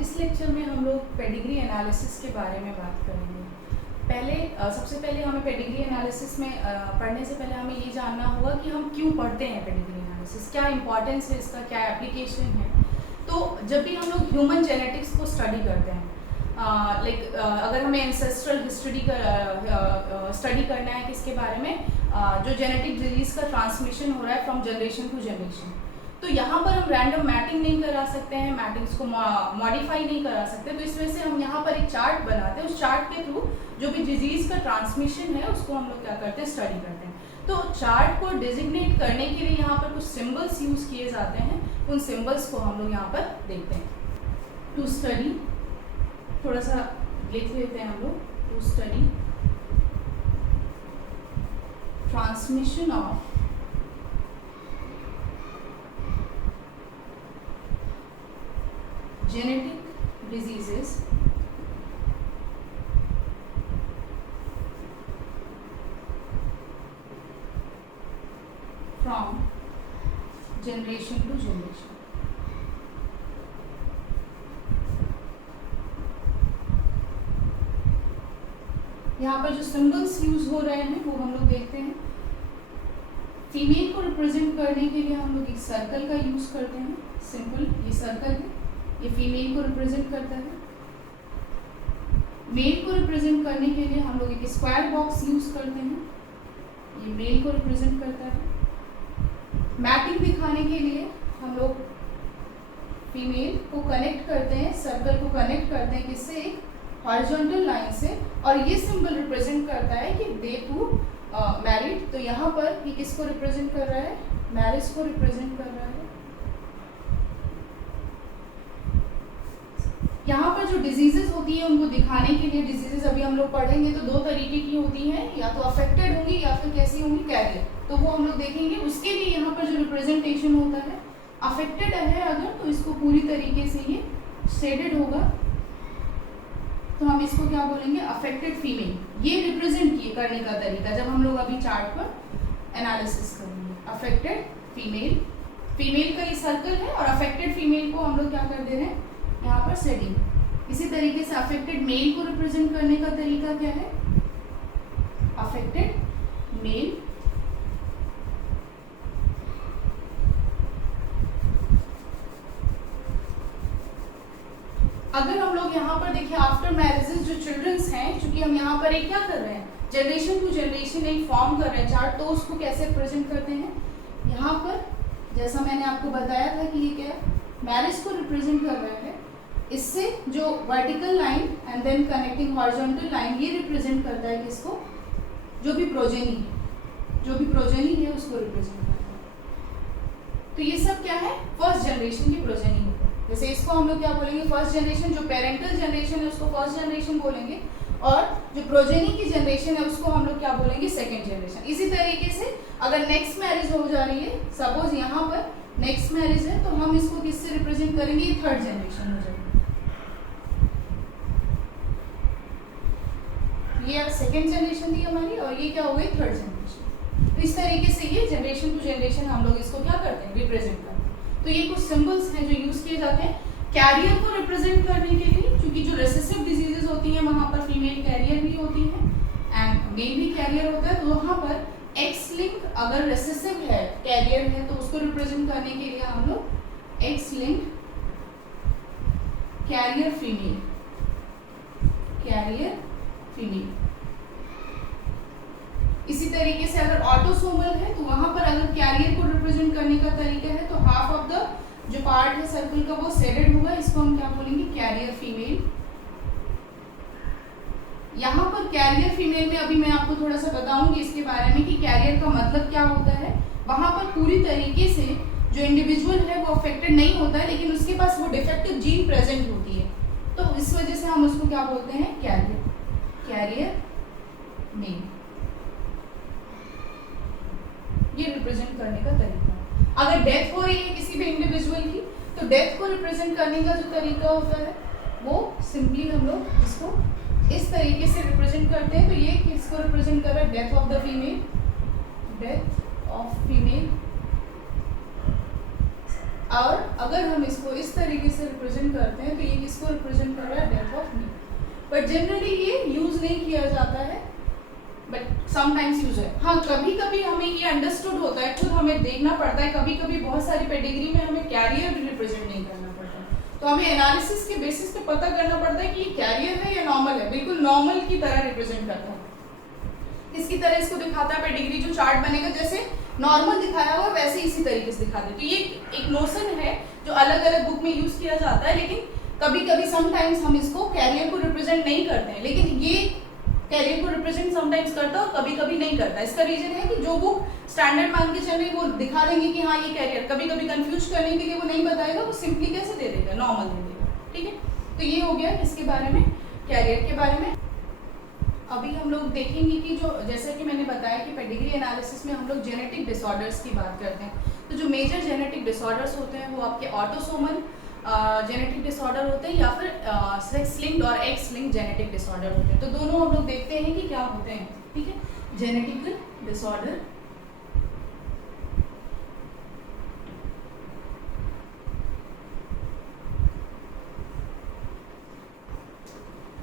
इस लेक्चर में हम लोग पेडिग्री एनालिसिस के बारे में बात करेंगे। सबसे पहले हमें पेडिग्री एनालिसिस में पढ़ने से पहले हमें ये जानना होगा कि हम क्यों पढ़ते हैं पेडिग्री एनालिसिस, क्या इंपॉर्टेंस है इसका, क्या एप्लीकेशन है। तो जब भी हम लोग ह्यूमन जेनेटिक्स को स्टडी करते हैं, अगर हमें एंसेस्ट्रल हिस्ट्री का स्टडी करना है किसके बारे में, जो जेनेटिक डिजीज का ट्रांसमिशन हो रहा है फ्रॉम जनरेशन टू जनरेशन, तो यहाँ पर हम रैंडम मैटिंग नहीं करा सकते हैं, मैटिंग्स को मॉडिफाई नहीं करा सकते। तो इस वजह से हम यहाँ पर एक चार्ट बनाते हैं, उस चार्ट के थ्रू जो भी डिजीज का ट्रांसमिशन है उसको हम लोग क्या करते हैं, स्टडी करते हैं। तो चार्ट को डिजिग्नेट करने के लिए यहाँ पर कुछ सिंबल्स यूज किए जाते हैं, उन सिंबल्स को हम लोग यहाँ पर देखते हैं। टू स्टडी, थोड़ा सा लिख लेते हैं हम लोग, to study transmission of genetic diseases from generation to generation। यहाँ पर जो सिंबल्स यूज हो रहे हैं वो हम लोग देखते हैं। फीमेल को रिप्रेजेंट करने के लिए हम लोग एक सर्कल का यूज करते हैं, सिंपल ये सर्कल है, ये फीमेल को रिप्रेजेंट करता है। मेल को रिप्रेजेंट करने के लिए हम लोग एक स्क्वायर बॉक्स यूज करते हैं, ये मेल को रिप्रेजेंट करता है। मैपिंग दिखाने के लिए हम लोग फीमेल को कनेक्ट करते हैं, सर्कल को कनेक्ट करते हैं किससे, एक हॉरिजॉन्टल लाइन से, और ये सिंबल रिप्रेजेंट करता है कि दे टू मैरिड। तो यहाँ पर ये किसको रिप्रेजेंट कर रहा है, मैरिज को रिप्रेजेंट कर रहा है। यहाँ पर जो डिजीजेस होती है उनको दिखाने के लिए, डिजीजेस अभी हम लोग पढ़ेंगे तो दो तरीके की होती हैं, या तो अफेक्टेड होंगी या फिर कैसी होंगी, कैरियर, तो वो हम लोग देखेंगे। उसके लिए यहाँ पर जो रिप्रेजेंटेशन होता है, अफेक्टेड है अगर तो इसको पूरी तरीके से ये शेडेड होगा, तो हम इसको क्या बोलेंगे, अफेक्टेड फीमेल। ये रिप्रेजेंट किए करने का तरीका जब हम लोग अभी चार्ट पर एनालिसिस करेंगे। अफेक्टेड फीमेल, फीमेल का ये सर्कल है और अफेक्टेड फीमेल को हम लोग क्या कर दे रहे हैं, यहाँ पर शेडिंग। इसी तरीके से अफेक्टेड मेल को रिप्रेजेंट करने का तरीका क्या है, अफेक्टेड मेल। अगर हम लोग यहाँ पर देखिए आफ्टर मैरिजेस जो चिल्ड्रंस हैं, क्योंकि हम यहाँ पर एक क्या कर रहे हैं, जनरेशन टू जनरेशन एक फॉर्म कर रहे हैं चार्ट, तो उसको कैसे प्रेजेंट करते हैं, यहाँ पर जैसा मैंने आपको बताया था कि ये क्या है, मैरिज को रिप्रेजेंट कर रहा है। इससे जो vertical line and then connecting horizontal line, ये रिप्रेजेंट करता है किसको, जो भी प्रोजेनी है, जो भी प्रोजेनी है उसको रिप्रेजेंट करता है। तो ये सब क्या है, फर्स्ट जनरेशन की प्रोजेनी होता है। जैसे इसको हम लोग क्या बोलेंगे, फर्स्ट जनरेशन, जो पेरेंटल जनरेशन है उसको फर्स्ट जनरेशन बोलेंगे, और जो प्रोजेनी की जनरेशन है उसको हम लोग क्या बोलेंगे, सेकेंड जनरेशन। इसी तरीके से अगर नेक्स्ट मैरिज हो जा रही है, सपोज यहाँ पर नेक्स्ट मैरिज है, तो हम इसको किससे रिप्रेजेंट करेंगे, ये थर्ड जनरेशन हो जाएगी। ये सेकेंड जनरेशन थी हमारी, और ये क्या हो गई, थर्ड जनरेशन। तो इस तरीके से ये जनरेशन टू जनरेशन हम लोग इसको क्या करते हैं, रिप्रेजेंट करते हैं। तो ये कुछ सिंबल्स हैं जो यूज किए जाते हैं कैरियर को रिप्रेजेंट करने के लिए, क्योंकि जो रेसेसिव डिजीजेस होती हैं वहाँ पर फीमेल कैरियर भी होती है एंड मेल भी कैरियर होता है। तो वहाँ पर एक्स लिंक अगर रेसेसिव है, कैरियर है, तो उसको रिप्रेजेंट करने के लिए हम लोग x link carrier female, carrier female. इसी तरीके से अगर ऑटोसोमल है तो वहां पर अगर कैरियर को रिप्रेजेंट करने का तरीका है तो हाफ ऑफ द जो पार्ट है सर्कल का वो शेडेड होगा, इसको हम क्या बोलेंगे, कैरियर फीमेल। यहाँ पर कैरियर फीमेल में अभी मैं आपको थोड़ा सा बताऊंगी इसके बारे में कि कैरियर का मतलब क्या होता है। वहां पर पूरी तरीके से जो इंडिविजुअल है वो अफेक्टेड नहीं होता है, लेकिन उसके पास वो डिफेक्टिव जीन प्रेजेंट होती है, तो इस वजह से हम उसको क्या बोलते हैं, कैरियर, कैरियर मेल। ये रिप्रेजेंट करने का तरीका। अगर डेथ हो रही है किसी भी इंडिविजुअल की, तो डेथ को रिप्रेजेंट करने का जो तरीका होता है वो सिंपली हम लोग इसको इस तरीके से रिप्रेजेंट करते हैं। तो ये किसको रिप्रेजेंट कर रहा है, death of the female, death of female. और अगर हम इसको इस तरीके से रिप्रेजेंट करते हैं तो ये किसको रिप्रेजेंट कर रहा है, death of me. But generally ये यूज नहीं किया जाता है, बट समटाइम्स यूज है। हाँ, कभी कभी हमें ये अंडरस्टूड होता है, खुद हमें देखना पड़ता है, कभी कभी बहुत सारी पेडिग्री में हमें कैरियर भी रिप्रेजेंट नहीं करना पड़ता है, तो हमें एनालिसिस के बेसिस पे पता करना पड़ता है कि ये कैरियर है या नॉर्मल है। बिल्कुल नॉर्मल की तरह रिप्रेजेंट करता है, इसकी तरह इसको दिखाता है पेडिग्री। जो चार्ट बनेगा जैसे नॉर्मल दिखाया हुआ वैसे इसी तरीके से दिखा दे। तो ये एक नोशन है जो अलग अलग बुक में यूज किया जाता है, लेकिन कभी कभी समटाइम्स हम इसको कैरियर को रिप्रेजेंट नहीं करते हैं, लेकिन ये कैरियर को रिप्रेजेंट समटाइम्स करता है और कभी कभी नहीं करता। इसका रीजन है कि जो बुक स्टैंडर्ड मान के चल रही वो दिखा देंगे कि हाँ ये कैरियर, कभी कभी कंफ्यूज करने के लिए वो नहीं बताएगा, वो सिंपली कैसे दे देगा, नॉर्मल दे देगा। ठीक है, तो ये हो गया इसके बारे में, कैरियर के बारे में। अभी हम लोग देखेंगे कि जो जैसे कि मैंने बताया कि पेडिग्री एनालिसिस में हम लोग जेनेटिक डिसऑर्डर्स की बात करते हैं। तो जो मेजर जेनेटिक डिसऑर्डर्स होते हैं वो आपके ऑटोसोमल जेनेटिक डिसऑर्डर होते हैं या फिर सेक्स लिंक्ड और एक्स लिंक्ड जेनेटिक डिसऑर्डर होते हैं। तो दोनों हम लोग देखते हैं कि क्या होते हैं। ठीक है, जेनेटिक डिसऑर्डर,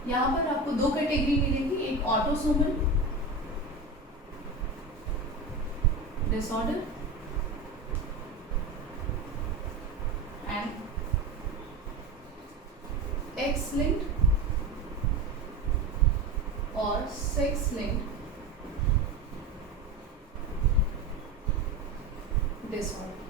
यहाँ पर आपको दो कैटेगरी मिलेंगी, एक autosomal disorder and x linked और सेक्स लिंक्ड डिसऑर्डर।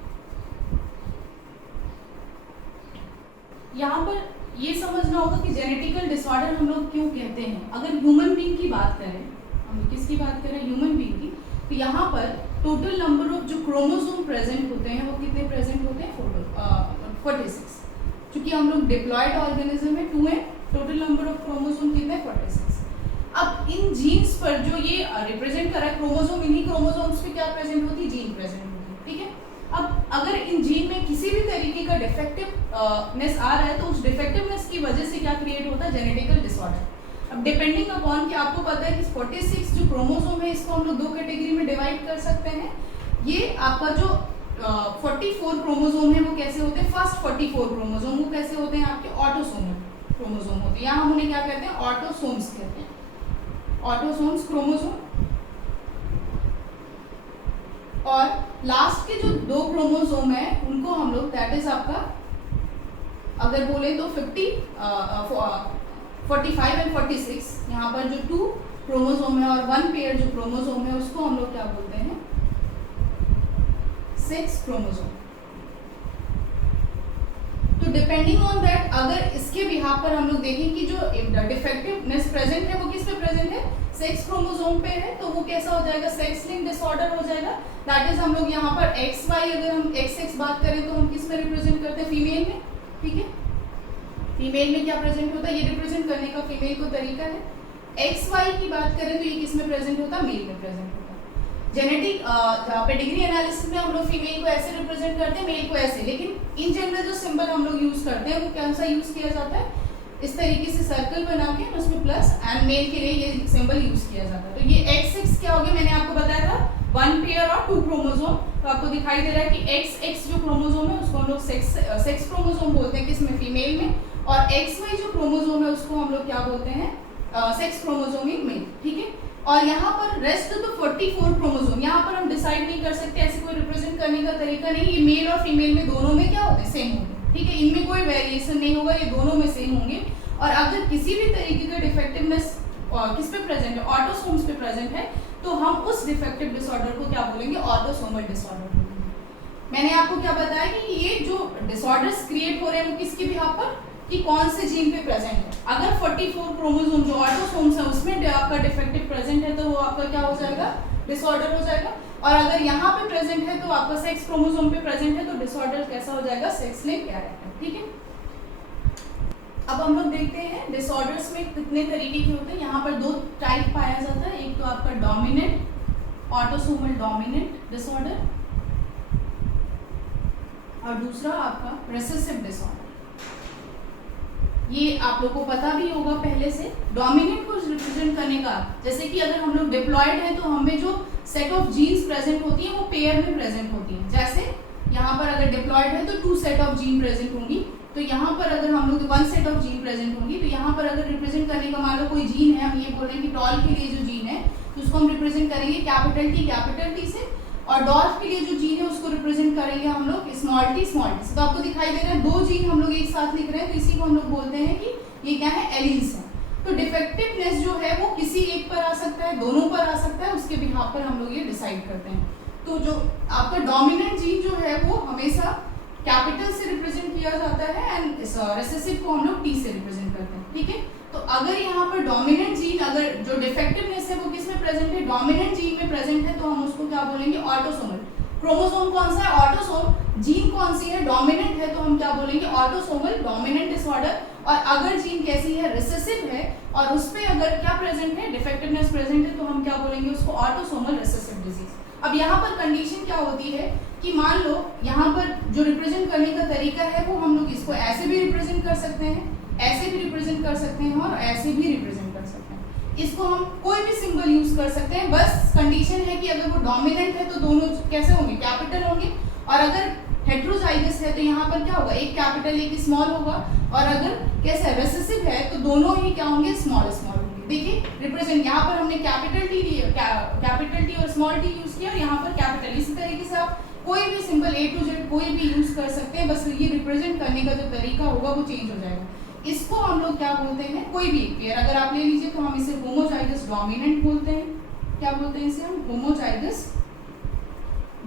यहाँ पर ये समझना होगा कि जेनेटिकल डिसऑर्डर हम लोग क्यों कहते हैं। अगर ह्यूमन बीइंग की बात करें, हम किसकी बात कर रहे हैं, ह्यूमन बीइंग की, तो यहाँ पर टोटल नंबर ऑफ जो क्रोमोसोम प्रेजेंट होते हैं वो कितने प्रेजेंट होते हैं, 46। क्योंकि हम लोग डिप्लॉयड ऑर्गेनिज्म में 2 है, टोटल नंबर ऑफ क्रोमोसोम कितने, 46। अब इन जीन्स पर जो ये रिप्रेजेंट कर रहा है क्रोमोसोम, इन्हीं क्रोमोसोम्स पे क्या प्रेजेंट होती है, जीन प्रेजेंट होती है। ठीक है, अब अगर इन जीन में किसी भी तरीके का डिफेक्टिवनेस आ रहा है तो उस डिफेक्टिवनेस की वजह से क्या क्रिएट होता है, जेनेटिकल डिसऑर्डर। अब डिपेंडिंग अपॉन कि आपको पता है कि 46 जो क्रोमोसोम है इसको हम लोग 2 कैटेगरी में डिवाइड कर सकते हैं। ये आपका जो 44 क्रोमोसोम है वो कैसे होते हैं, फर्स्ट 44 क्रोमोसोम वो कैसे होते हैं, आपके ऑटोसोमल क्रोमोसोम होते हैं। यहाँ हम उन्हें क्या कहते हैं, ऑटोसोम्स कहते हैं, ऑटोसोम्स क्रोमोसोम। और लास्ट के जो 2 क्रोमोसोम है उनको हम लोग दैट इज आपका अगर बोले तो 45 एंड 46, यहाँ पर जो 2 क्रोमोसोम है और 1 पेयर जो क्रोमोसोम है उसको हम लोग क्या बोलते हैं, सेक्स क्रोमोसोम। तो डिपेंडिंग ऑन दैट अगर इसके बिहाफ पर हम लोग देखें कि जो डिफेक्टिवनेस प्रेजेंट है वो किस पे प्रेजेंट है, सेक्स क्रोमोसोम पे है, तो वो कैसा हो जाएगा, सेक्स लिंक्ड डिसऑर्डर हो जाएगा। दैट इज हम लोग यहाँ पर XY अगर हम XX बात करें तो हम किस में रिप्रेजेंट करते हैं, फीमेल में। ठीक है, फीमेल में क्या प्रेजेंट होता है, ये रिप्रेजेंट करने का फीमेल को तरीका है। XY की बात करें तो ये किस में प्रेजेंट होता है, मेल में प्रेजेंट होता है। जेनेटिक पेडिग्री एनालिसिस में हम लोग फीमेल को ऐसे रिप्रेजेंट करते हैं, मेल को ऐसे, लेकिन इन जनरल जो सिंबल हम लोग यूज करते हैं वो कौन सा यूज किया जाता है, इस तरीके से सर्कल बना के उसमें प्लस एंड मेल के लिए ये सिंबल यूज किया जाता है। तो ये XX क्या हो गया, मैंने आपको बताया था 1 पेयर और 2 क्रोमोसोम। तो आपको दिखाई दे रहा है कि XX जो क्रोमोसोम है उसको हम लोग सेक्स क्रोमोसोम बोलते हैं, किसमें, फीमेल में। और XY जो क्रोमोसोम है उसको हम लोग क्या बोलते हैं, सेक्स क्रोमोसोम इन मेल। ठीक है, और यहाँ पर रेस्ट तो 44 क्रोमोसोम, यहाँ पर हम डिसाइड नहीं कर सकते, ऐसे कोई रिप्रेजेंट करने का तरीका नहीं। ये मेल और फीमेल में दोनों में क्या होते हैं, सेम होते हैं। ठीक है, इनमें कोई वेरिएशन नहीं होगा, ये दोनों में सेम होंगे। और अगर किसी भी तरीके का डिफेक्टिवनेस किस पे प्रेजेंट है, ऑटोसोम्स पे प्रेजेंट है, तो हम उस डिफेक्टिव डिसऑर्डर को क्या बोलेंगे, ऑटोसोमल डिसऑर्डर बोलेंगे। मैंने आपको क्या बताया कि ये जो डिसऑर्डर्स क्रिएट हो रहे हैं वो किसके बिहाफ पर, कि कौन से जीन पे प्रेजेंट है। अगर 44 क्रोमोसोम जो ऑटोसोम्स है उसमें आपका डिफेक्टिव प्रेजेंट है तो वो आपका क्या हो जाएगा, डिसऑर्डर हो जाएगा। और अगर यहाँ पे प्रेजेंट है तो आपका सेक्स क्रोमोसोम पे प्रेजेंट है तो डिसऑर्डर कैसा हो जाएगा, सेक्स लिंक्ड कैरेक्टर। ठीक है, अब हम लोग देखते हैं डिसऑर्डर्स में कितने तरीके के होते हैं। यहाँ पर 2 टाइप पाया जाता है, एक तो आपका डोमिनेंट ऑटोसोमल डोमिनेंट डिसऑर्डर और दूसरा आपका रिसेसिव डिसऑर्डर। ये आप लोग को पता भी होगा पहले से। डोमिनेंट को रिप्रेजेंट करने का, जैसे कि अगर हम लोग डिप्लॉयड है तो हमें जो सेट ऑफ जीन्स प्रेजेंट होती है वो पेयर में प्रेजेंट होती है। जैसे यहाँ पर अगर डिप्लॉयड है तो 2 सेट ऑफ जीन प्रेजेंट होंगी। तो यहाँ पर अगर हम लोग 1 सेट ऑफ जीन प्रेजेंट होंगी, तो यहाँ पर अगर रिप्रेजेंट करने का मान लो कोई जीन है, हम ये बोल रहे हैं कि टॉल के लिए जो जीन है तो उसको हम रिप्रेजेंट करेंगे कैपिटल टी से, और डॉर्फ के लिए जो जीन है उसको रिप्रेजेंट करेंगे हम लोग स्मॉल टी से। तो आपको दिखाई दे रहा है 2 जीन हम लोग एक साथ लिख रहे हैं, तो इसी को हम लोग बोलते हैं कि ये क्या है, एलील्स है। तो डिफेक्टिवनेस जो है वो किसी एक पर आ सकता है, दोनों पर आ सकता है, उसके बिहाफ पर हम लोग ये डिसाइड करते हैं। तो जो आपका डोमिनेंट जीन जो है वो हमेशा कैपिटल से रिप्रेजेंट किया जाता है एंड रिसेसिव को हम लोग टी से रिप्रेजेंट करते हैं, ठीक है। तो अगर यहाँ पर डोमिनेंट जीन, अगर जो डिफेक्टिवनेस है वो किस में प्रेजेंट है, डोमिनेंट जीन में प्रेजेंट है, तो हम उसको क्या बोलेंगे, ऑटोसोमल। क्रोमोसोम कौन सा है, ऑटोसोम। जीन कौन सी है, डोमिनेंट है, तो हम क्या बोलेंगे, ऑटोसोमल डोमिनेंट डिसऑर्डर। और अगर जीन कैसी है, रिसेसिव है, और उस पे अगर क्या प्रेजेंट है, डिफेक्टिवनेस प्रेजेंट है, तो हम क्या बोलेंगे उसको, ऑटोसोमल रिसेसिव डिजीज। अब यहाँ पर कंडीशन क्या होती है कि मान लो यहाँ पर जो रिप्रेजेंट करने का तरीका है वो हम लोग इसको ऐसे भी रिप्रेजेंट कर सकते हैं, ऐसे भी रिप्रेजेंट कर सकते हैं, और ऐसे भी रिप्रेजेंट कर सकते हैं। इसको हम कोई भी सिंबल यूज कर सकते हैं, बस कंडीशन है कि अगर वो डोमिनेंट है तो दोनों कैसे होंगे, कैपिटल होंगे, और अगर हेट्रोजाइगस है तो यहाँ पर क्या होगा, एक कैपिटल एक स्मॉल होगा, और अगर कैसा रेसेसिव है तो दोनों ही क्या होंगे, स्मॉल स्मॉल होंगे। देखिए रिप्रेजेंट यहाँ पर हमने कैपिटल टी और स्मॉल टी यूज किया, और यहाँ पर कैपिटल। इसी तरीके से आप कोई भी सिंबल A to Z कोई भी यूज कर सकते हैं, बस ये रिप्रेजेंट करने का जो तरीका होगा वो चेंज हो जाएगा। इसको हम लोग क्या बोलते हैं, कोई भी एक पेयर अगर आप ले लीजिए तो हम इसे होमोजाइगस डोमिनेंट बोलते हैं। क्या बोलते हैं इसे हम, होमोजाइगस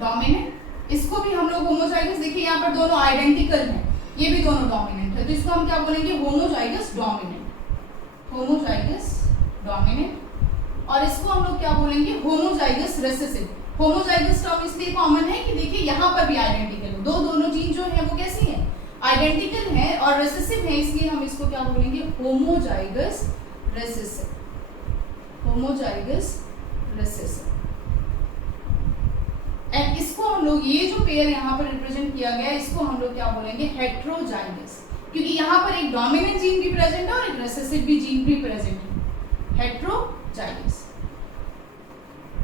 डोमिनेंट। इसको भी हम लोग होमोजाइगस, देखिए यहाँ पर दोनों आइडेंटिकल हैं, ये भी दोनों डोमिनेंट है, तो इसको हम क्या बोलेंगे, होमोजाइगस डोमिनेंट, होमोजाइगस डोमिनेंट। और इसको हम लोग क्या बोलेंगे, होमोजाइगस रेसेसिव। होमोजाइगस टर्म इसलिए कॉमन है कि देखिए यहाँ पर भी आइडेंटिकल है, दोनों जीन जो है वो कैसी है, आइडेंटिकल है और रेसेसिव है, इसलिए हम इसको क्या बोलेंगे, homozygous recessive, homozygous recessive. And इसको हम लोग, ये जो पेयर यहाँ पर रिप्रेजेंट किया गया है, इसको हम लोग क्या बोलेंगे, हेट्रोजाइगस, क्योंकि यहाँ पर एक डोमिनेंट जीन भी प्रेजेंट है और एक रेसेसिव भी जीन भी प्रेजेंट है, हेट्रोजाइगस।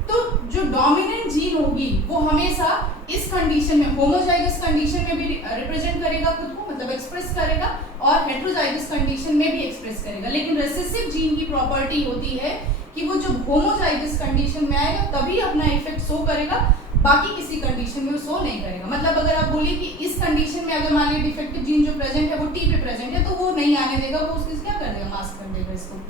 तो जो डोमिनेंट जीन होगी वो हमेशा इस कंडीशन में, होमोजाइगस कंडीशन में भी रिप्रेजेंट करेगा खुद को, मतलब एक्सप्रेस करेगा, और हेट्रोजाइगस कंडीशन में भी एक्सप्रेस करेगा। लेकिन रेसेसिव जीन की प्रॉपर्टी होती है कि वो जो होमोजाइगस कंडीशन में आएगा तभी अपना इफेक्ट शो करेगा, बाकी किसी कंडीशन में वो शो नहीं करेगा। मतलब अगर आप बोलिए कि इस कंडीशन में अगर मान लीजिए डिफेक्टिव जीन जो प्रेजेंट है वो टी पे प्रेजेंट है, तो वो नहीं आने देगा, वो उसकी क्या कर देगा, मास्क कर देगा इसको,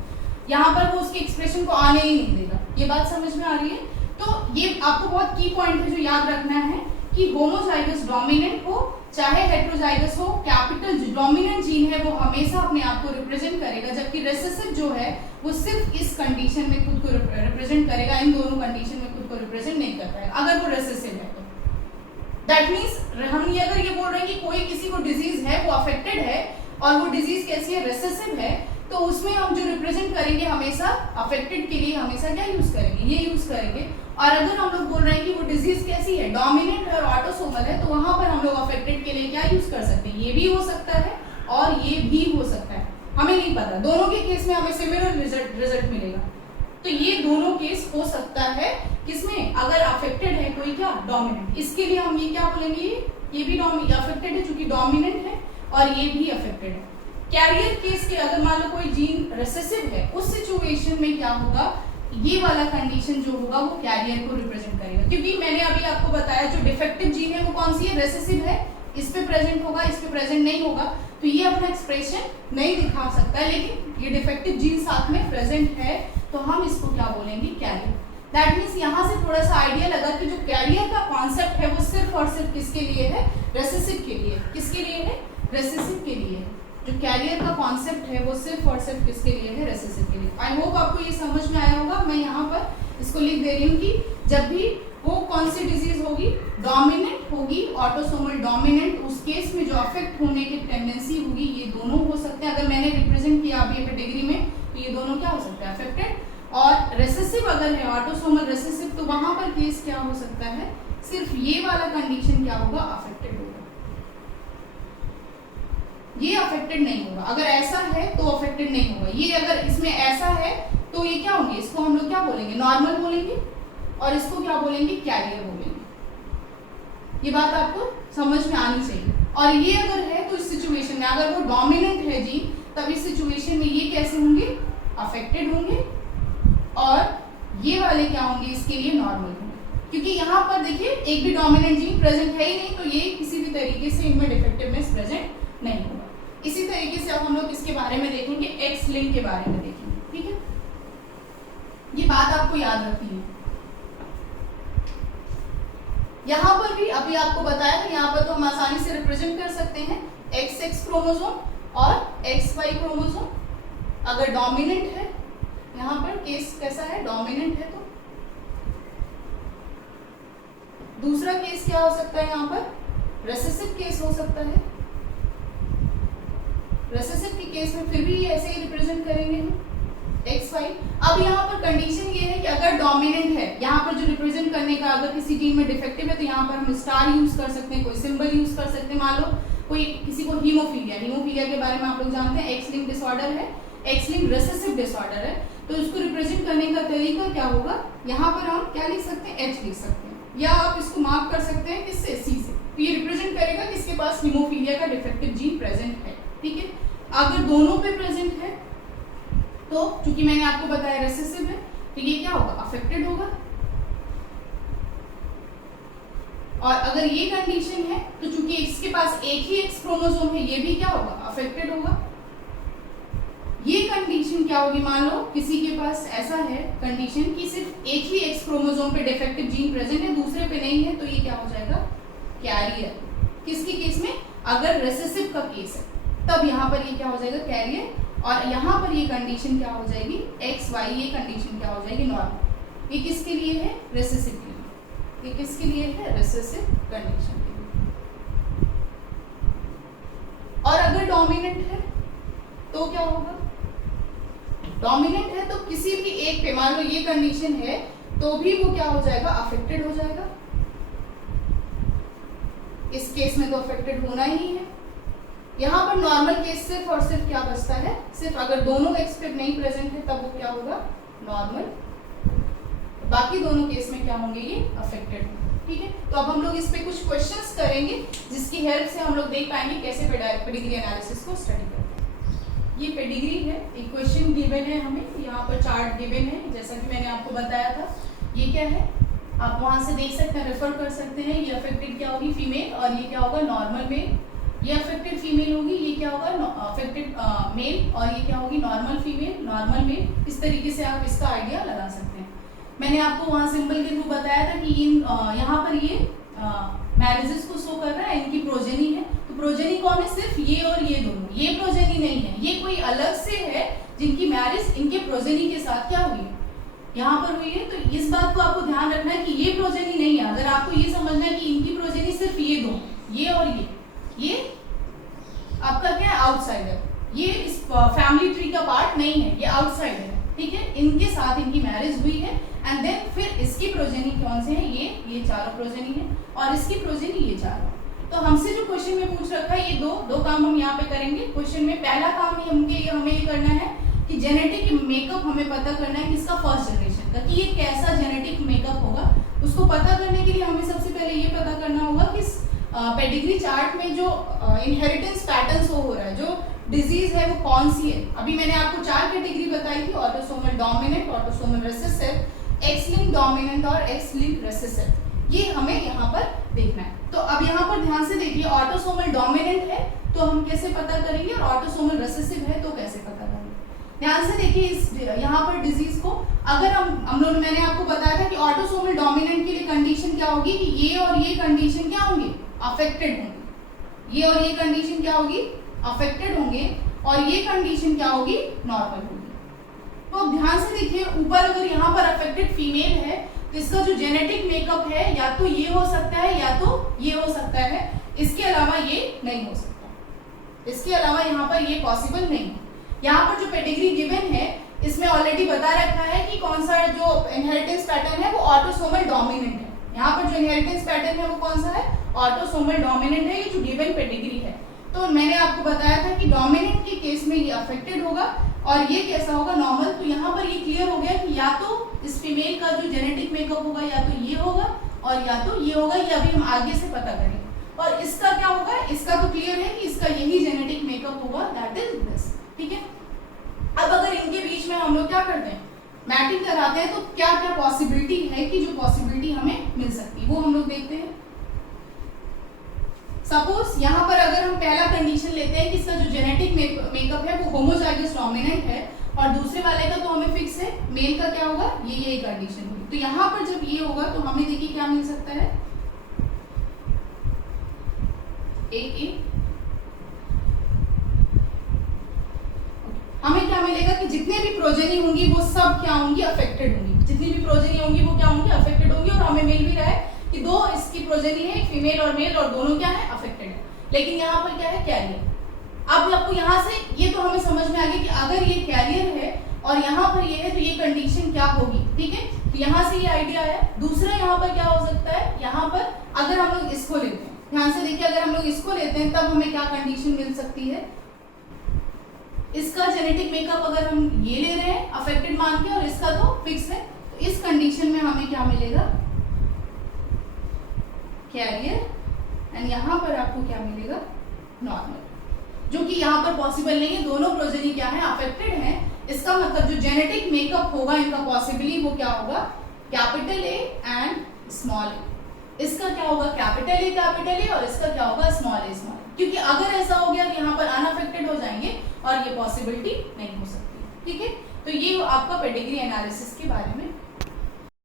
यहाँ पर वो उसके एक्सप्रेशन को आने ही नहीं देगा। ये बात समझ में आ रही है। तो ये आपको बहुत की पॉइंट है जो याद रखना है कि होमोजाइगस डोमिनेंट हो चाहे हेट्रोजाइगस हो, कैपिटल जो डोमिनेंट जीन है वो हमेशा अपने आप को रिप्रेजेंट करेगा, जबकि रेसेसिव जो है वो सिर्फ इस कंडीशन में खुद को रिप्रेजेंट करेगा, इन दोनों कंडीशन में खुद को रिप्रेजेंट नहीं कर पाएगा अगर वो रेसेसिव है। तो दैट मीन्स हम ये अगर ये बोल रहे हैं कि कोई किसी को डिजीज है, वो अफेक्टेड है और वो डिजीज कैसी है, रेसेसिव है, तो उसमें हम जो रिप्रेजेंट करेंगे हमेशा अफेक्टेड के लिए हमेशा क्या यूज करेंगे, ये यूज करेंगे। और अगर हम लोग बोल रहे हैं कि वो डिजीज कैसी है, डोमिनेंट है और ऑटोसोमल है, तो वहां पर हम लोग अफेक्टेड के लिए क्या यूज कर सकते हैं, ये भी हो सकता है और ये भी हो सकता है, हमें नहीं पता, दोनों के केस में हमें सिमिलर रिजल्ट मिलेगा। तो ये दोनों केस हो सकता है किसमें, अगर अफेक्टेड है कोई क्या, डोमिनेंट, इसके लिए हम ये क्या बोलेंगे, ये भी अफेक्टेड है चूंकि डोमिनेंट है और ये भी अफेक्टेड है। कैरियर केस के अगर मान लो कोई जीन रेसेसिव है, उस सिचुएशन में क्या होगा, ये वाला कंडीशन जो होगा वो कैरियर को रिप्रेजेंट करेगा, क्योंकि मैंने अभी आपको बताया जो डिफेक्टिव जीन है वो कौन सी है, रेसेसिव है, इस पे प्रेजेंट होगा, इस पे प्रेजेंट नहीं होगा, तो ये अपना एक्सप्रेशन नहीं दिखा सकता है, लेकिन ये डिफेक्टिव जीन साथ में प्रेजेंट है, तो हम इसको क्या बोलेंगे, कैरियर। दैट मीन्स यहाँ से थोड़ा सा आइडिया लगा कि जो कैरियर का कॉन्सेप्ट है वो सिर्फ और सिर्फ किसके लिए है, रेसेसिव के लिए। किसके लिए है, रेसेसिव के लिए। जो कैरियर का कॉन्सेप्ट है वो सिर्फ और सिर्फ किसके लिए है, रेसेसिव के लिए। आई होप आपको ये समझ में आया होगा। मैं यहाँ पर इसको लिख दे रही हूँ कि जब भी वो कौन सी डिजीज होगी, डोमिनेंट होगी, ऑटोसोमल डोमिनेंट, उस केस में जो अफेक्ट होने की टेंडेंसी होगी ये दोनों हो सकते हैं। अगर मैंने रिप्रेजेंट किया अभी कैटेगरी में तो ये दोनों क्या हो सकता है, अफेक्टेड। और रेसेसिव अगर है, ऑटोसोमल रेसेसिव, तो वहां पर केस क्या हो सकता है, सिर्फ ये वाला कंडीशन क्या होगा, अफेक्टेड होगा, ये अफेक्टेड नहीं होगा। अगर ऐसा है तो अफेक्टेड नहीं होगा, ये अगर इसमें ऐसा है तो ये क्या होंगे, इसको हम लोग क्या बोलेंगे, नॉर्मल बोलेंगे, और इसको क्या बोलेंगे, कैरियर बोलेंगे। ये बात आपको समझ में आनी चाहिए। और ये अगर है तो इस सिचुएशन में अगर वो डोमिनेंट है जी, तब इस सिचुएशन में ये कैसे होंगे, अफेक्टेड होंगे, और ये वाले क्या होंगे, इसके लिए नॉर्मल होंगे। क्योंकि यहाँ पर देखिए एक भी डोमिनेंट जीन प्रेजेंट है ही नहीं, तो ये किसी भी तरीके से इनमें डिफेक्टिवनेस प्रेजेंट नहीं होगा। इसी तरीके से अब हम लोग इसके बारे में देखेंगे, एक्स लिंक के बारे में देखेंगे, ठीक है। ये बात आपको याद रखनी है। यहाँ पर भी अभी आपको बताया था, यहाँ पर तो हम आसानी से रिप्रेजेंट कर सकते हैं XX क्रोमोसोम और XY क्रोमोसोम। अगर डोमिनेंट है, यहाँ पर केस कैसा है, डोमिनेंट है, तो दूसरा केस क्या हो सकता है, यहाँ पर रेसेसिव केस हो सकता है। रेसेसिव के केस में फिर भी ऐसे ही रिप्रेजेंट करेंगे हम XY। अब यहाँ पर कंडीशन ये है कि अगर डोमिनेंट है, यहाँ पर जो रिप्रेजेंट करने का अगर किसी जीन में डिफेक्टिव है, तो यहाँ पर हम स्टार यूज कर सकते हैं, कोई सिंबल यूज कर सकते हैं। मान लो कोई किसी को हीमोफीलिया के बारे में आप लोग जानते हैं, एक्स लिंक डिसऑर्डर है, एक्स लिंक रेसेसिव डिसऑर्डर है, तो इसको रिप्रेजेंट करने का तरीका क्या होगा, यहाँ पर हम क्या लिख सकते हैं, H लिख सकते हैं, या आप इसको मार्क कर सकते हैं किससे, C से। तो ये रिप्रेजेंट करेगा किसके पास हीमोफीलिया का डिफेक्टिव जीन प्रेजेंट है, ठीक है। अगर दोनों पे प्रेजेंट है, तो चूंकि मैंने आपको बताया रेसेसिव है, तो ये क्या होगा, अफेक्टेड होगा। और अगर ये कंडीशन है, तो चूंकि इसके पास एक ही एक्स क्रोमोसोम है, ये भी क्या होगा, अफेक्टेड होगा। ये कंडीशन क्या होगी, मान लो किसी के पास ऐसा है कंडीशन कि सिर्फ एक ही एक्स क्रोमोसोम पे डिफेक्टिव जीन प्रेजेंट है, दूसरे पे नहीं है, तो ये क्या हो जाएगा, कैरियर। किसके केस में, अगर रेसेसिव का केस है, तब यहाँ पर ये क्या हो जाएगा, कैरियर। और यहाँ पर ये कंडीशन क्या हो जाएगी, XY, ये कंडीशन क्या हो जाएगी, नॉर्मल। ये किसके लिए है, रेसेसिव के लिए। ये किसके लिए है, रेसेसिव कंडीशन के लिए। और अगर डोमिनेंट है तो क्या होगा, डोमिनेंट है तो किसी भी एक पे, मान लो ये कंडीशन है, तो भी वो क्या हो जाएगा, अफेक्टेड हो जाएगा। इस केस में तो अफेक्टेड होना ही है। यहाँ पर नॉर्मल केस सिर्फ और सिर्फ क्या बचता है, सिर्फ अगर दोनों एक्स पे नहीं प्रेजेंट है, तब वो क्या होगा, नॉर्मल। बाकी दोनों केस में क्या होंगे, ये अफेक्टेड होंगे, ठीक है। तो अब हम लोग इस पे कुछ क्वेश्चंस करेंगे, जिसकी हेल्प से हम लोग देख पाएंगे कैसे पेडिग्री एनालिसिस को स्टडी करते हैं। ये पेडिग्री है, इक्वेशन गिवन है हमें, यहाँ पर चार्ट गिवन है, जैसा कि मैंने आपको बताया था। ये क्या है, आप वहां से देख सकते हैं, रेफर कर सकते हैं। ये अफेक्टेड क्या होगी, फीमेल, और ये क्या होगा, नॉर्मल मेल। ये अफेक्टेड फीमेल होगी, ये क्या होगा, अफेक्टेड मेल, और ये क्या होगी, नॉर्मल फीमेल, नॉर्मल मेल। इस तरीके से आप इसका आइडिया लगा सकते हैं। मैंने आपको वहाँ सिंबल के थ्रू बताया था कि यहाँ पर ये मैरिजेस को शो कर रहा है, इनकी प्रोजेनी है। तो प्रोजेनी कौन है, सिर्फ ये और ये दोनों, ये प्रोजेनी नहीं है, ये कोई अलग से है जिनकी मैरिज इनके प्रोजेनी के साथ क्या हुई है, यहाँ पर हुई है। तो इस बात को आपको ध्यान रखना है कि ये प्रोजेनी नहीं है। अगर आपको ये समझना है कि इनकी प्रोजेनी सिर्फ ये दो, ये और ये आपका क्या है, आउटसाइडर, ये इस फैमिली ट्री का पार्ट नहीं है, ये आउटसाइडर है, ठीक है। इनके साथ इनकी मैरिज हुई है, एंड देन फिर इसकी प्रोजेनी कौन से हैं, ये चारों प्रोजेनी है, और इसकी प्रोजेनी ये चारों। तो हमसे जो क्वेश्चन में पूछ रखा है, ये दो काम हम यहाँ पे करेंगे। क्वेश्चन में पहला काम हमें ये करना है कि जेनेटिक मेकअप हमें पता करना है किसका, फर्स्ट जनरेशन का, कि ये कैसा जेनेटिक मेकअप होगा। उसको पता करने के लिए हमें सबसे पहले ये पता करना होगा कि पेडिग्री चार्ट में जो इनहेरिटेंस पैटर्न शो हो रहा है, जो डिजीज है वो कौन सी है। अभी मैंने आपको 4 कैटेगरी बताई थी, autosomal dominant, autosomal recessive, x link dominant और एक्स लिंक रिसेसिव। ये हमें यहाँ पर देखना है। तो अब यहाँ पर ध्यान से देखिए, ऑटोसोमल डोमिनेंट है तो हम कैसे पता करेंगे, और ऑटोसोमल रिसेसिव है तो कैसे पता करेंगे। ध्यान से देखिए इस यहाँ पर डिजीज को, अगर हम लोग, मैंने आपको बताया था कि ऑटोसोमल डोमिनेंट के लिए कंडीशन क्या होगी कि ये और ये कंडीशन क्या होंगे, अफेक्टेड होंगे। ये और ये कंडीशन क्या होगी, अफेक्टेड होंगे, और ये कंडीशन क्या होगी, नॉर्मल होगी। तो अब ध्यान से देखिए, ऊपर अगर यहाँ पर अफेक्टेड फीमेल है, तो इसका जो जेनेटिक मेकअप है या तो ये हो सकता है या तो ये हो सकता है, इसके अलावा ये नहीं हो सकता। इसके अलावा यहाँ पर ये पॉसिबल नहीं है। यहाँ पर जो पेडिग्री गिवन है, इसमें ऑलरेडी बता रखा है कि कौन सा जो इनहेरिटेंस पैटर्न है वो ऑटोसोमल डोमिनेंट है। यहाँ पर जो इनहेरिटेंस पैटर्न है वो कौन सा है, ऑटोसोमल डोमिनेंट है, ये जो गिवन पेडिग्री है। तो मैंने आपको बताया था कि डोमिनेंट के केस में ये अफेक्टेड होगा, और ये कैसा होगा, नॉर्मल। तो यहाँ पर ये क्लियर हो गया कि या तो इस फीमेल का जो जेनेटिक मेकअप होगा या तो ये होगा, और या तो ये होगा, ये अभी हम आगे से पता करेंगे। और इसका क्या होगा, इसका तो क्लियर है कि इसका यही जेनेटिक मेकअप होगा, दैट इज दिस। ठीक है, अब अगर इनके बीच में हम लोग क्या करते हैं, मैचिंग लगाते हैं, तो क्या क्या पॉसिबिलिटी है कि जो पॉसिबिलिटी हमें मिल सकती है वो हम लोग देखते हैं। सपोज यहाँ पर अगर हम पहला कंडीशन लेते हैं कि इसका जो जेनेटिक मेकअप है वो होमोजाइगस डोमिनेंट है, और दूसरे वाले का तो हमें फिक्स है, मेल का क्या होगा, ये कंडीशन होगी। तो यहाँ पर जब ये होगा तो हमें देखिए क्या मिल सकता है, ए हमें क्या मिलेगा कि जितने भी प्रोजेनी होंगी वो सब क्या होंगी, अफेक्टेड होंगी। जितनी भी प्रोजेनी होंगी वो क्या होंगी, अफेक्टेड होंगी। और हमें मिल भी रहा है कि दो इसकी प्रोजेनी है, फीमेल और मेल, और दोनों क्या है, अफेक्टेड है। लेकिन यहाँ पर क्या है, कैरियर। अब आपको यहाँ से ये तो हमें समझ में आ गया कि अगर ये कैरियर है और यहाँ पर ये है तो ये कंडीशन क्या होगी। ठीक है, तो यहाँ से ये आइडिया है। दूसरा यहाँ पर क्या हो सकता है, यहाँ पर अगर हम लोग इसको लेते हैं, ध्यान से देखिए, अगर हम लोग इसको लेते हैं तब हमें क्या कंडीशन मिल सकती है, इसका जेनेटिक मेकअप अगर हम ये ले रहे हैं अफेक्टेड मान के और इसका तो फिक्स है, तो इस कंडीशन में हमें क्या मिलेगा, कैरियर, एंड यहाँ पर आपको क्या मिलेगा, नॉर्मल, जो कि यहाँ पर पॉसिबल नहीं है। दोनों प्रोजेनी क्या है, अफेक्टेड है। इसका मतलब जो जेनेटिक मेकअप होगा इनका पॉसिबली वो क्या होगा, कैपिटल ए एंड स्मॉल ए। इसका क्या होगा, कैपिटल ए और इसका क्या होगा, स्मॉल ए। क्योंकि अगर ऐसा हो गया तो यहाँ पर अनअफेक्टेड हो जाएंगे और ये पॉसिबिलिटी नहीं हो सकती। ठीक है, तो ये आपका पेडिग्री एनालिसिस के बारे में